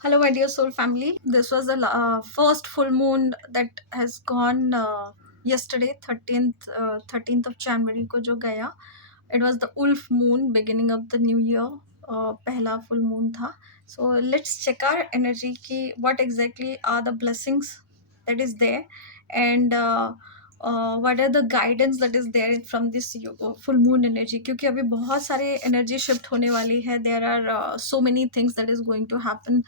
Hello, my dear soul family. This was the first full moon that has gone yesterday, 13th of January को जो गया. It was the Ulf moon, beginning of the new year. पहला full moon था. So let's check our energy ki what exactly are the blessings that is there, and what are the guidance that is there from this full moon energy. क्योंकि अभी बहुत सारे energy shift होने वाली है. There are so many things that is going to happen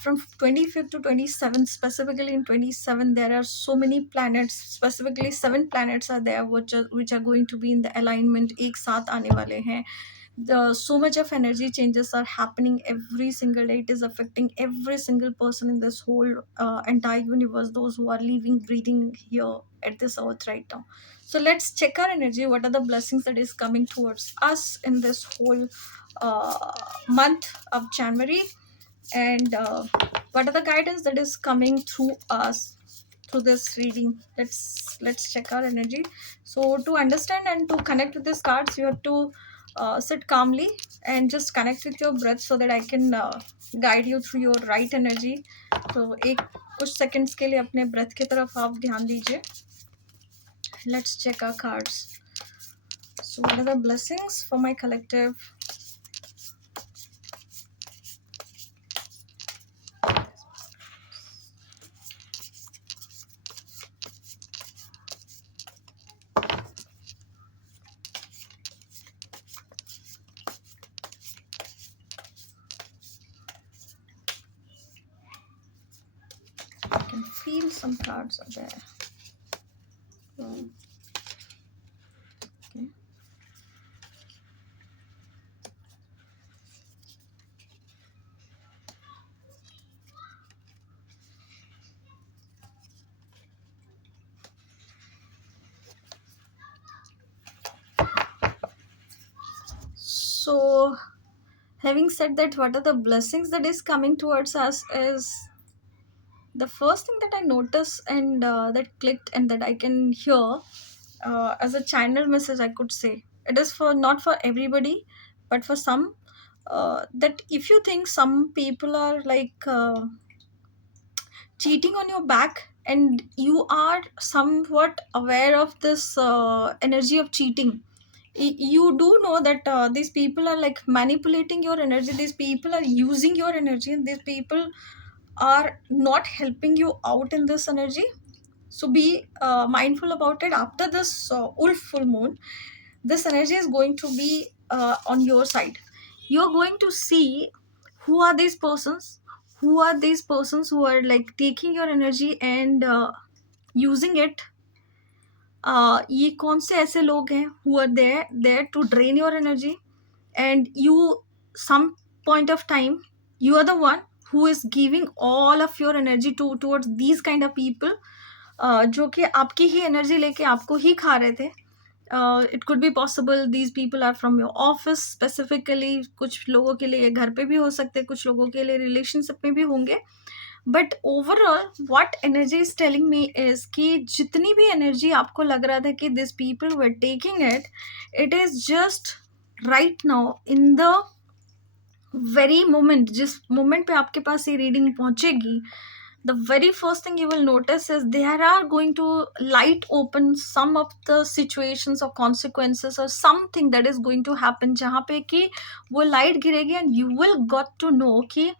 from 25th to 27th. Specifically in 27 there are so many planets, specifically 7 planets are there which are going to be in the alignment, एक साथ आने वाले हैं. So much of energy changes are happening every single day. It is affecting every single person in this whole entire universe, those who are living, breathing here at this earth right now. So let's check our energy. What are the blessings that is coming towards us in this whole month of January, and what are the guidance that is coming through us through this reading. Let's check our energy. So to understand and to connect with these cards, you have to sit calmly and just connect with your breath so that I can guide you through your right energy. तो एक कुछ seconds के लिए अपने breath की तरफ आप ध्यान दीजिए. Let's check our cards. So what are the blessings for my collective? I can feel some cards are there. Okay. So having said that, what are the blessings that is coming towards us is the first thing that I noticed and that clicked and that I can hear as a channel message, I could say. It is for not for everybody, but for some. That if you think some people are like cheating on your back and you are somewhat aware of this energy of cheating, you do know that these people are like manipulating your energy, these people are using your energy, and these people are not helping you out in this energy. So be mindful about it. After this Ulf full moon, this energy is going to be on your side. You're going to see who are these persons, who are like taking your energy and using it. ये कौन से ऐसे लोग हैं who are there to drain your energy, and you some point of time you are the one who is giving all of your energy towards these kind of people, जो कि आपकी ही energy लेके आपको ही खा रहे थे. It could be possible these people are from your office specifically. कुछ लोगों के लिए घर पे भी हो सकते हैं, कुछ लोगों के लिए रिलेशनशिप में भी होंगे. But overall what energy is telling me is कि जितनी भी एनर्जी आपको लग रहा था कि this people were taking it, it is just right now in the very moment. जिस मोमेंट पे आपके पास ये रीडिंग पहुंचेगी, the very first thing you will notice is there are going to light open some of the situations or consequences or something that is going to happen जहाँ पे कि वो light गिरेगी and you will got to know कि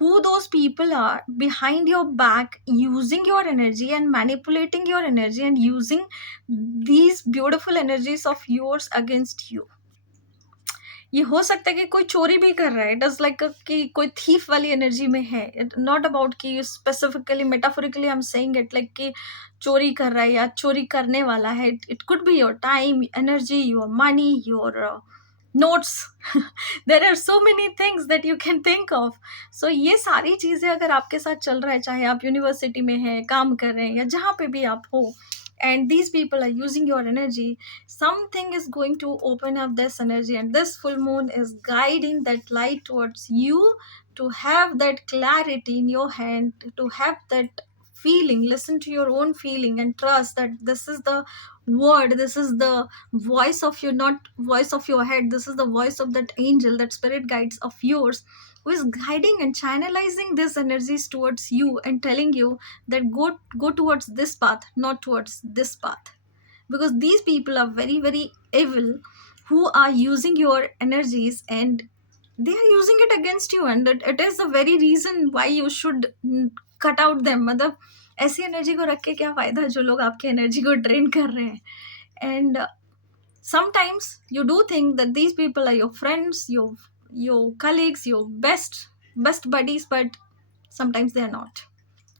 who those people are behind your back using your energy and manipulating your energy and using these beautiful energies of yours against you. ये हो सकता है कि कोई चोरी भी कर रहा है. इट इज लाइक कि कोई थीफ वाली एनर्जी में है. इट नॉट अबाउट कि specifically metaphorically I am saying it like कि चोरी कर रहा है या चोरी करने वाला है. It could be your time, energy, your money, your notes. There are so many things that you can think of. So ये सारी चीज़ें अगर आपके साथ चल रहा है, चाहे आप यूनिवर्सिटी में हैं, काम कर रहे हैं, या जहाँ पे भी आप हो, and these people are using your energy, something is going to open up this energy, and this full moon is guiding that light towards you to have that clarity in your hand, to have that feeling. Listen to your own feeling and trust that this is the word, this is the voice of your, not voice of your head, this is the voice of that angel, that spirit guides of yours, who is guiding and channelizing these energies towards you and telling you that go towards this path, not towards this path. Because these people are very very evil, who are using your energies, and they are using it against you, and it is the very reason why you should cut out them. मतलब ऐसी energy को रख के क्या फायदा जो लोग आपकी एनर्जी को ड्रेन कर रहे हैं. And sometimes you do think that these people are your friends, your colleagues, your best buddies, but sometimes they are not.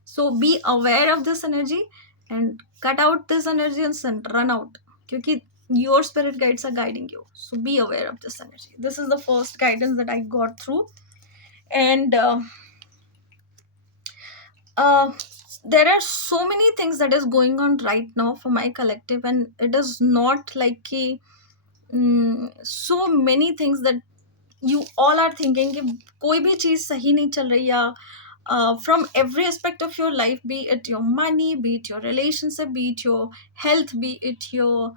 So be aware of this energy and cut out this energy and run out, because your spirit guides are guiding you. So be aware of this energy. This is the first guidance that I got through. And there are so many things that is going on right now for my collective, and it is not like so many things that you all are thinking कि कोई भी चीज़ सही नहीं चल रही, या from every aspect of your life, be it your money, be it your relationship, be it your health, be it your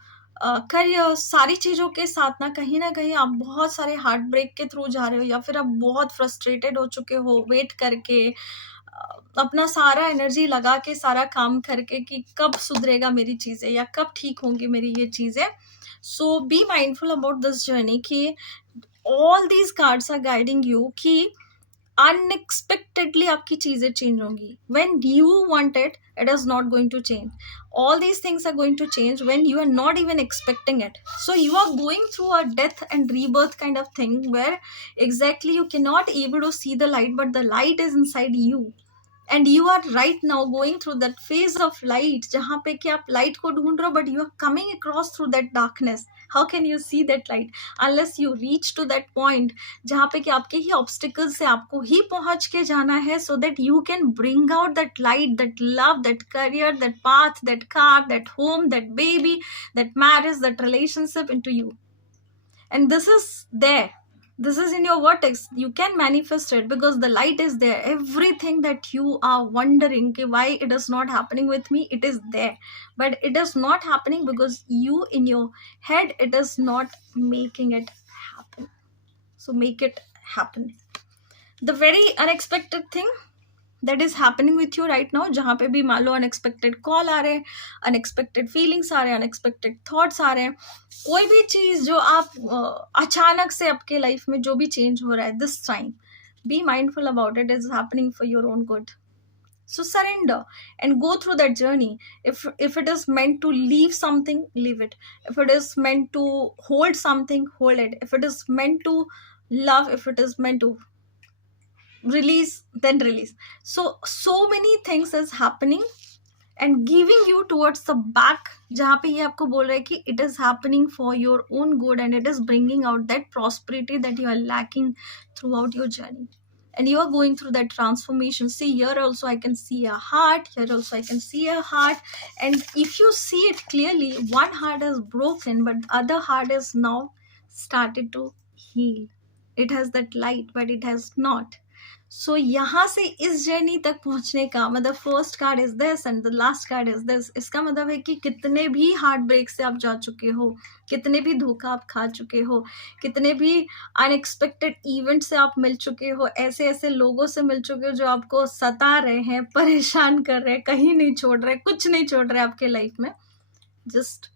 career, सारी चीज़ों के साथ ना कहीं आप बहुत सारे हार्ट ब्रेक के थ्रू जा रहे हो, या फिर आप बहुत फ्रस्ट्रेटेड हो चुके हो वेट करके, अपना सारा एनर्जी लगा के सारा काम करके कि कब सुधरेगा मेरी चीज़ें या कब ठीक होंगी मेरी ये चीज़ें. So be mindful about this journey कि all these cards are guiding you कि unexpectedly आपकी चीजें चेंज होंगी. When you want it, it is not going to change. All these things are going to change when you are not even expecting it. So you are going through a death and rebirth kind of thing, where exactly you cannot able to see the light, but the light is inside you. And you are right now going through that phase of light जहाँ पे कि आप light को ढूंढ रहे हो, but you are coming across through that darkness. How can you see that light unless you reach to that point जहाँ पे कि आपके ही obstacles से आपको ही पहुँच के जाना है, so that you can bring out that light, that love, that career, that path, that car, that home, that baby, that marriage, that relationship into you. And this is there, this is in your vortex. You can manifest it because the light is there. Everything that you are wondering कि why it is not happening with me, it is there, but it is not happening because you in your head it is not making it happen. So make it happen. The very unexpected thing that is happening with you right now, जहाँ पे भी मान लो unexpected call आ रहे हैं, unexpected feelings आ रहे हैं, unexpected thoughts आ रहे हैं, कोई भी चीज़ जो आप अचानक से आपके लाइफ में जो भी चेंज हो रहा है, this time B mindful about it is happening for your own good. So surrender and go through that journey. If it is meant to leave something, leave it. If it is meant to hold something, hold it. If it is meant to love, if it is meant to release, then release. So many things is happening and giving you towards the back, जहाँ पे ये आपको बोल रहा है कि it is happening for your own good, and it is bringing out that prosperity that you are lacking throughout your journey. And you are going through that transformation. See, here also I can see a heart, here also I can see a heart, and if you see it clearly, one heart is broken but the other heart is now started to heal. It has that light but it has not. सो यहाँ से इस journey तक पहुँचने का मतलब first card is this and the last card is this. इसका मतलब है कि कितने भी हार्ट ब्रेक से आप जा चुके हो, कितने भी धोखा आप खा चुके हो, कितने भी अनएक्सपेक्टेड इवेंट से आप मिल चुके हो, ऐसे ऐसे लोगों से मिल चुके हो जो आपको सता रहे हैं, परेशान कर रहे हैं, कहीं नहीं छोड़ रहे, कुछ नहीं छोड़ रहे आपके लाइफ में. Just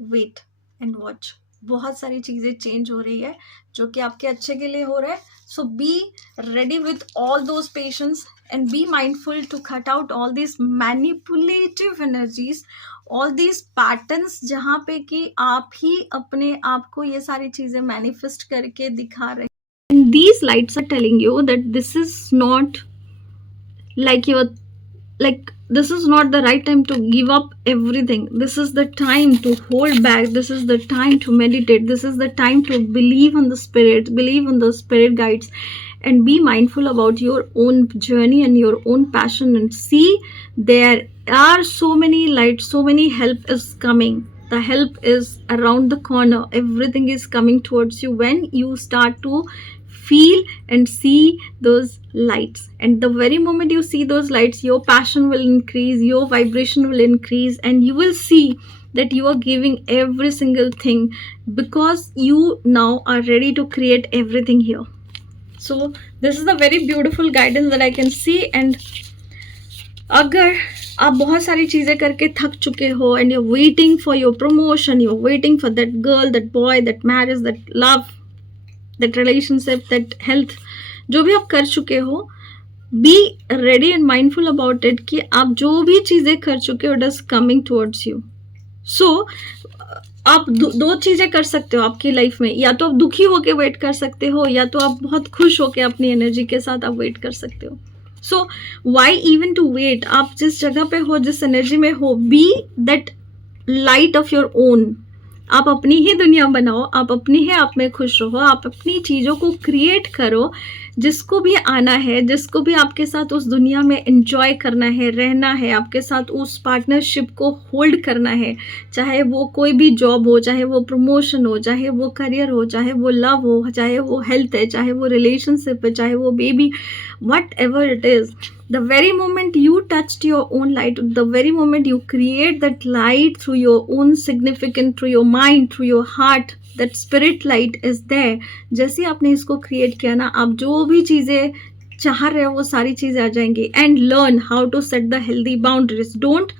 wait and watch. बहुत सारी चीज़ें चेंज हो रही है जो कि आपके अच्छे के लिए हो रहा है. So be ready with all those patience and be mindful to cut out all this manipulative energies, all this patterns जहाँ पे कि आप ही अपने आप को ये सारी चीज़ें मैनिफेस्ट करके दिखा रहे हैं. And these lights are telling you that this is not like your like this is not the right time to give up everything. This is the time to hold back. This is the time to meditate. This is the time to believe on the spirit, believe on the spirit guides, and be mindful about your own journey and your own passion, and see there are so many lights, so many help is coming. The help is around the corner. Everything is coming towards you when you start to feel and see those lights. And the very moment you see those lights, your passion will increase, your vibration will increase, and you will see that you are giving every single thing because you now are ready to create everything here. So this is the very beautiful guidance that I can see. And अगर आप बहुत सारी चीज़ें करके थक चुके हो and you waiting for your promotion, you waiting for that girl, that boy, that marriage, that love, that relationship, that health, जो भी आप कर चुके हो, be ready and mindful about it कि आप जो भी चीज़ें कर चुके हो, it is coming towards you. So आप दो चीज़ें कर सकते हो आपकी लाइफ में, या तो आप दुखी होके वेट कर सकते हो, या तो आप बहुत खुश होके अपनी एनर्जी के साथ आप वेट कर सकते हो. So why even to wait? आप जिस जगह पे हो, जिस एनर्जी में हो, be that light of your own. आप अपनी ही दुनिया बनाओ, आप अपनी ही आप में खुश रहो, आप अपनी चीज़ों को क्रिएट करो. जिसको भी आना है, जिसको भी आपके साथ उस दुनिया में एंजॉय करना है, रहना है, आपके साथ उस पार्टनरशिप को होल्ड करना है, चाहे वो कोई भी जॉब हो, चाहे वो प्रमोशन हो, चाहे वो करियर हो, चाहे वो लव हो, चाहे वो हेल्थ है, चाहे वो रिलेशनशिप है, चाहे वो baby, what ever it is. The very moment you touched your own light, the very moment you create that light through your own significant, through your mind, through your heart, that spirit light is there. जैसे आपने इसको create किया ना, आप जो भी चीज़ें चाह रहे हो वो सारी चीज़ें आ जाएंगी. And learn how to set the healthy boundaries. Don't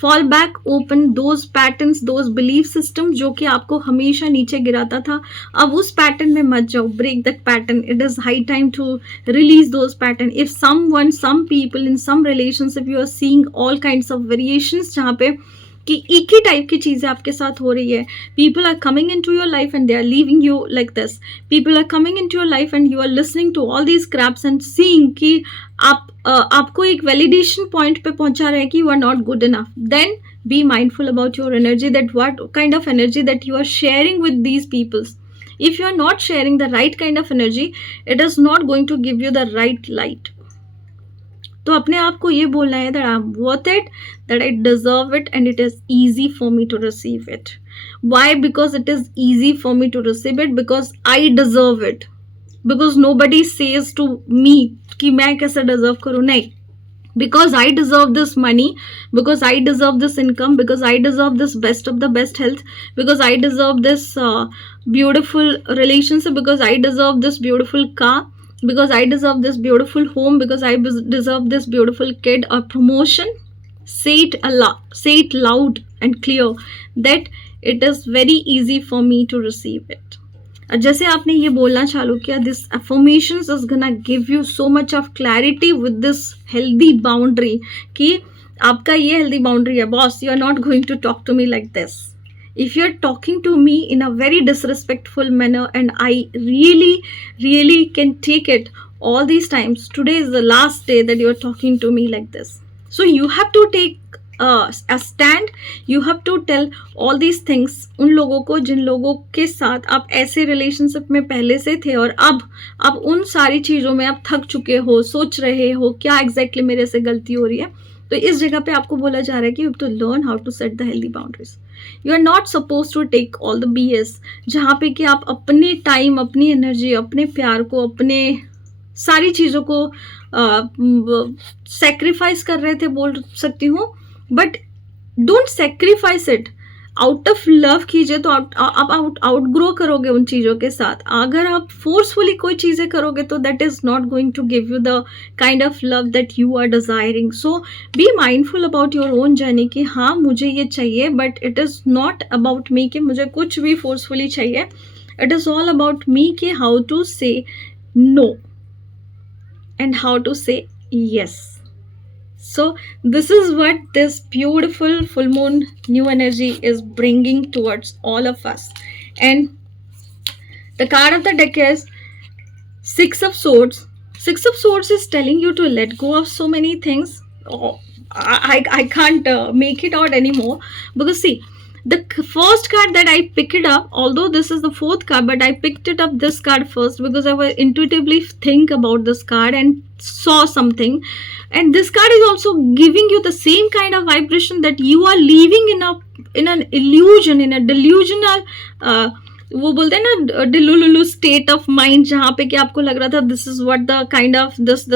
fall back, open those patterns, those belief system जो कि आपको हमेशा नीचे गिराता था. अब उस पैटर्न में मत जाओ. Break that pattern. It is high time to release those pattern. If some people in some relationship you are seeing all kinds of variations, जहाँ पे कि एक ही टाइप की चीज़ें आपके साथ हो रही है. People are coming in to your life and they are leaving you like this. People are coming in to your life and you are listening to all these craps and seeing कि आपको एक validation point पे पहुंचा रहे हैं कि you are not good enough. देन be mindful about your energy, that what kind of energy that you are sharing with these peoples. If you are not sharing the right kind of energy, it is not going to give you the right light. तो अपने आप को ये बोलना है that I'm worth it, that I deserve it, and it is easy for me to receive it. Why? Because it is easy for me to receive it, because I deserve it. Because nobody says to me कि मैं कैसे deserve करूँ. नहीं, because I deserve this money, because I deserve this income, because I deserve this best of the best health, because I deserve this beautiful relationship, because I deserve this beautiful car, because I deserve this beautiful home, because I deserve this beautiful kid or promotion. Say it loud and clear that it is very easy for me to receive it. जैसे आपने ये बोलना चालू किया, this affirmations is gonna give you so much of clarity with this healthy boundary कि आपका ये healthy boundary है. Boss, you are not going to talk to me like this. If you are talking to me in a very disrespectful manner and I really can take it all these times, today is the last day that you are talking to me like this. So you have to take a stand. You have to tell all these things उन लोगों को जिन लोगों के साथ आप ऐसे relationship में पहले से थे, और अब उन सारी चीज़ों में आप थक चुके हो, सोच रहे हो क्या एग्जैक्टली मेरे से गलती हो रही है. तो इस जगह पे आपको बोला जा रहा है कि you have to learn how to set the healthy boundaries. You are not suppose to take all the BS, जहाँ पे कि आप अपने टाइम, अपनी एनर्जी, अपने प्यार को, अपने सारी चीज़ों को सेक्रीफाइस कर रहे थे बोल सकती हूँ. But don't sacrifice it, out of love कीजिए. तो आप आउटग्रो करोगे उन चीज़ों के साथ. अगर आप फोर्सफुली कोई चीज़ें करोगे तो that is not going to give you the kind of love that you are desiring. So be mindful about your own journey कि हाँ मुझे ये चाहिए, but it is not about me कि मुझे कुछ भी फोर्सफुली चाहिए. It is all about me कि how to say no and how to say yes. So this is what this beautiful full moon new energy is bringing towards all of us. And the card of the deck is Six of Swords. Six of Swords is telling you to let go of so many things. I can't make it out anymore, because see, the first card that I picked up, although this is the fourth card, but I picked it up this card first because I was intuitively think about this card and saw something. And this card is also giving you the same kind of vibration that you are living in an illusion, in a delusional वो बोलते हैं ना डिलुलुलु state of mind, जहाँ पे कि आपको लग रहा था this is what the kind of this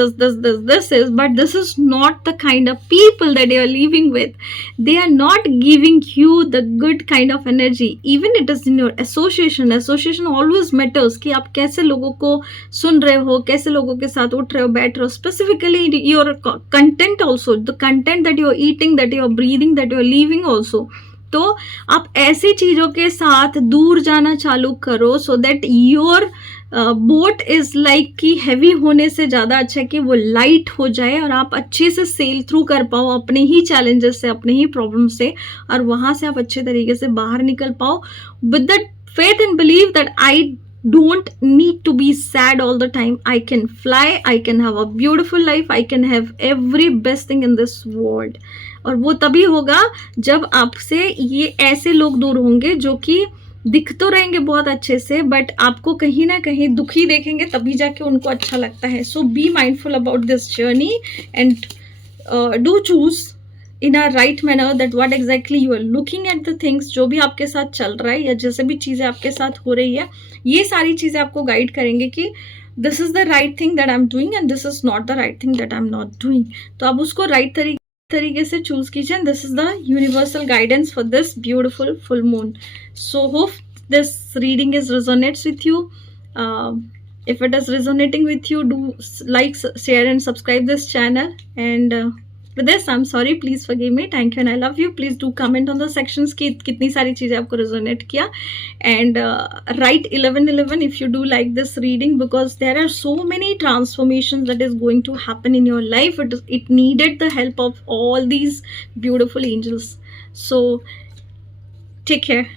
is, but this is not the kind of people that you are living with. They are not giving you the good kind of energy. Even it is in your association. Association always matters, कि आप कैसे लोगों को सुन रहे हो, कैसे लोगों के साथ उठ रहे हो, बैठ रहे हो. Specifically your content also, the content that you are eating, that you are breathing, that you are living also. तो आप ऐसी चीज़ों के साथ दूर जाना चालू करो, so that your boat is like कि हैवी होने से ज़्यादा अच्छा है कि वो लाइट हो जाए और आप अच्छे से सेल थ्रू कर पाओ अपने ही चैलेंजेस से, अपने ही प्रॉब्लम से, और वहाँ से आप अच्छे तरीके से बाहर निकल पाओ with that faith and belief that I don't need to be sad all the time. I can fly, I can have a beautiful life, I can have every best thing in this world. और वो तभी होगा जब आपसे ये ऐसे लोग दूर होंगे जो कि दिख तो रहेंगे बहुत अच्छे से, बट आपको कहीं ना कहीं दुखी देखेंगे, तभी जाके उनको अच्छा लगता है. So be mindful about this journey and do choose in a right manner that what exactly you are looking at the things. जो भी आपके साथ चल रहा है या जैसे भी चीज़ें आपके साथ हो रही है, ये सारी चीज़ें आपको गाइड करेंगे कि this is the right thing that I am doing and this is not the right thing that I am not doing. तो आप उसको राइट तरीके से चूज कीजिए. And this is the universal guidance for this beautiful full moon. So hope this reading is resonates with you. If it is resonating with you, do like, share and subscribe this channel. And with this I'm sorry, please forgive me. Thank you and I love you. Please do comment on the sections कि कितनी सारी चीज़ें आपको resonate किया. And write 1111 if you do like this reading, because there are so many transformations that is going to happen in your life. It needed the help of all these beautiful angels. So take care.